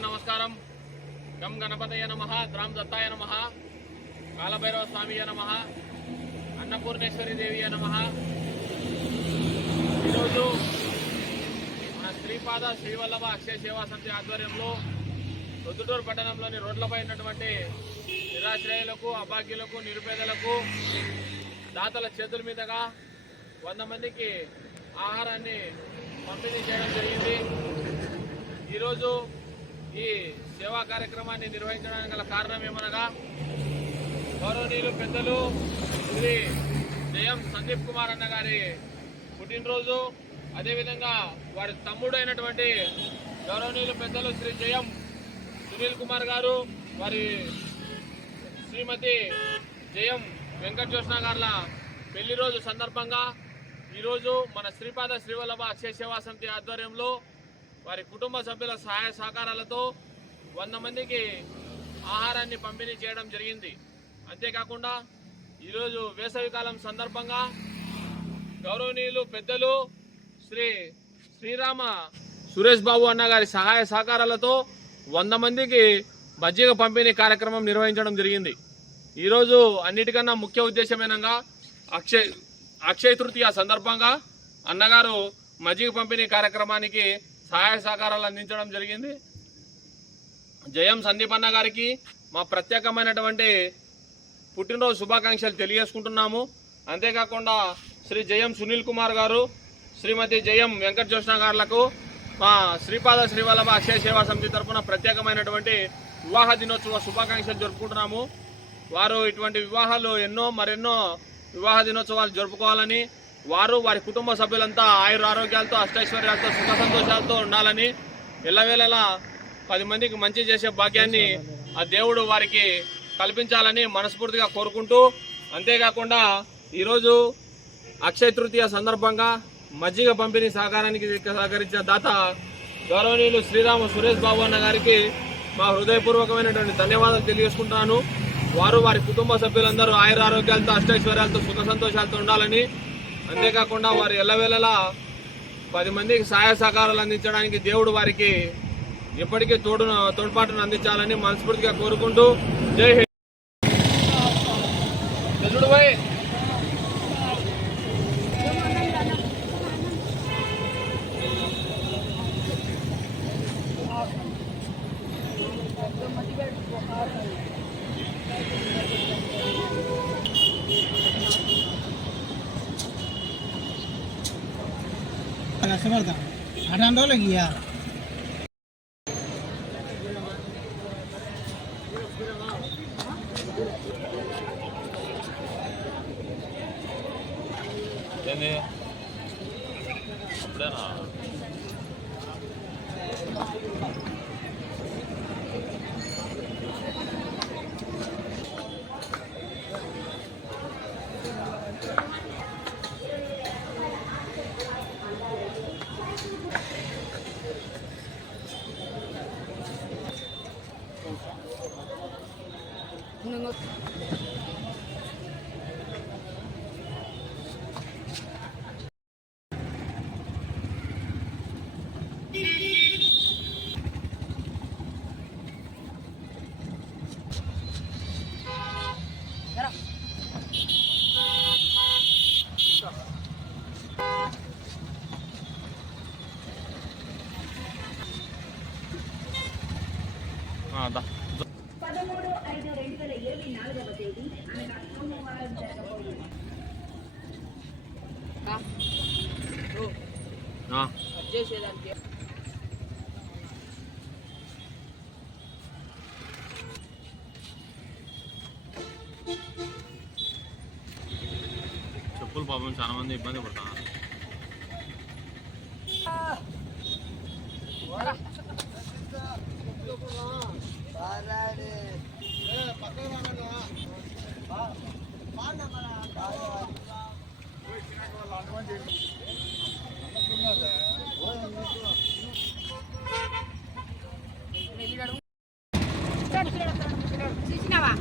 అందరికీ నమస్కారం. గం గణపతయ నమః, ద్రాం దత్తాయ నమః, కాలభైరవ స్వామియ నమః, అన్నపూర్ణేశ్వరి దేవియ నమః. ఈరోజు మన శ్రీపాద శ్రీవల్లభ అక్షయ సేవా సమితి ఆధ్వర్యంలో ప్రొద్దుటూరు పట్టణంలోని రోడ్లపై ఉన్నటువంటి నిరాశ్రయులకు, అభాగ్యులకు, నిరుపేదలకు దాతల చేతుల మీదుగా 100 మందికి ఆహారాన్ని పంపిణీ చేయడం జరిగింది. ఈరోజు ఈ సేవా కార్యక్రమాన్ని నిర్వహించడానికి గల కారణం ఏమనగా, గౌరవనీయులు పెద్దలు శ్రీ జయం సందీప్ కుమార్ అన్న గారి పుట్టినరోజు, అదేవిధంగా వారి తమ్ముడు అయినటువంటి గౌరవనీయులు పెద్దలు శ్రీ జయం సునీల్ కుమార్ గారు, వారి శ్రీమతి జయం వెంకట జ్యోత్స్న గారుల పెళ్లి రోజు సందర్భంగా ఈరోజు మన శ్రీపాద శ్రీవల్లభ అక్షయ సేవా సమితి ఆధ్వర్యంలో వారి కుటుంబ సభ్యుల సహాయ సహకారాలతో 100 మందికి ఆహారాన్ని పంపిణీ చేయడం జరిగింది. అంతేకాకుండా ఈరోజు వేసవికాలం సందర్భంగా గౌరవనీయులు పెద్దలు శ్రీరామ సురేష్ బాబు అన్న గారి సహాయ సహకారాలతో 100 మందికి మజ్జిగ పంపిణీ కార్యక్రమం నిర్వహించడం జరిగింది. ఈరోజు అన్నిటికన్నా ముఖ్య ఉద్దేశమేనగా అక్షయ తృతీయ సందర్భంగా అన్నగారు మజ్జిగ పంపిణీ కార్యక్రమానికి సహాయ సహకారాలు అందించడం జరిగింది. జయం సందీప్ అన్న గారికి మా ప్రత్యేకమైనటువంటి పుట్టినరోజు శుభాకాంక్షలు తెలియజేసుకుంటున్నాము. అంతేకాకుండా శ్రీ జయం సునీల్ కుమార్ గారు, శ్రీమతి జయం వెంకట జ్యోత్స్న గారులకు మా శ్రీపాద శ్రీవల్లభ అక్షయ సేవా సమితి తరఫున ప్రత్యేకమైనటువంటి వివాహ దినోత్సవ శుభాకాంక్షలు జరుపుకుంటున్నాము. వారు ఇటువంటి వివాహాలు మరెన్నో వివాహ దినోత్సవాలు జరుపుకోవాలని, వారు వారి కుటుంబ సభ్యులంతా ఆయుర ఆరోగ్యాలతో, అష్టైశ్వర్యాలతో, సుఖ సంతోషాలతో ఉండాలని, ఎల్లవేళలా 10 మందికి మంచి చేసే భాగ్యాన్ని ఆ దేవుడు వారికి కల్పించాలని మనస్ఫూర్తిగా కోరుకుంటూ, అంతేకాకుండా ఈరోజు అక్షయ తృతీయ సందర్భంగా మజ్జిగ పంపిణీ సహకరించిన దాత గౌరవనీయులు శ్రీరామ సురేష్ బాబు అన్న గారికి మా హృదయపూర్వకమైనటువంటి ధన్యవాదాలు తెలియజేసుకుంటున్నాను. వారు వారి కుటుంబ సభ్యులందరూ ఆయుర ఆరోగ్యాలతో, అష్టైశ్వర్యాలతో, సుఖ సంతోషాలతో ఉండాలని, అంతేకాకుండా వారు ఎల్లవేళలా 10 మందికి సహాయ సహకారాలు అందించడానికి దేవుడు వారికి ఎప్పటికీ తోడ్పాటును అందించాలని మనస్ఫూర్తిగా కోరుకుంటూ, జై హింద్. समर्थ 8 రోజులు गया అప్పుడేనా దా 13/5/2024 తేదీ అనగా సోమవారం జరగబోయే చెప్పులు పాపం చాలా మంది ఇబ్బంది పడుతున్నారు. చూసినావా?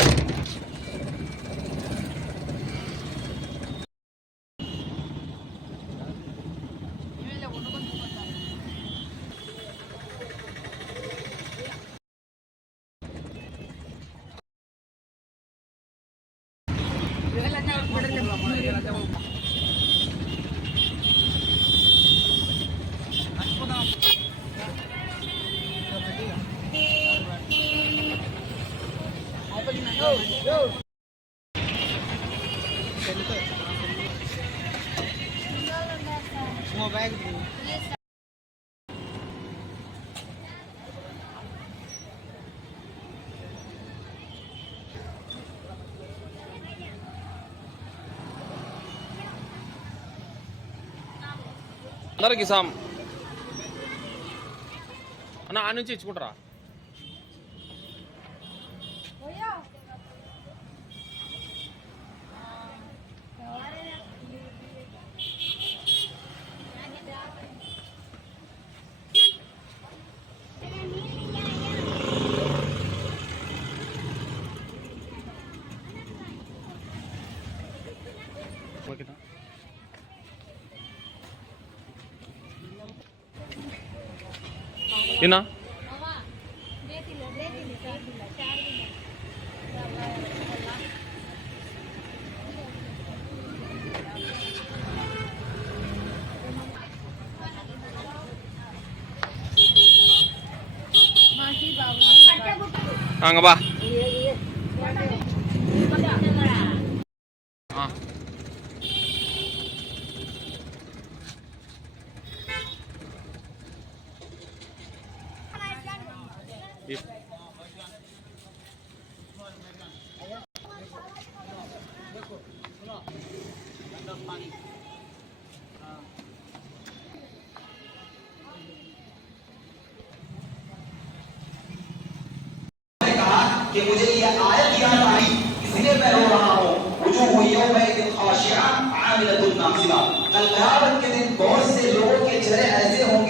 बैग అందరికి సాం అన్న ఆ నుంచి ఇచ్చుకుంటారా ఓకేనా ఏనా బా कि मुझे ये आयत याद आई इसलिए मैं रो रहा हूँ। वुजूह यौमइज़िन खाशिआ आमिलतुन नासिबा। कल क़यामत के दिन बहुत से लोगों के चेहरे ऐसे होंगे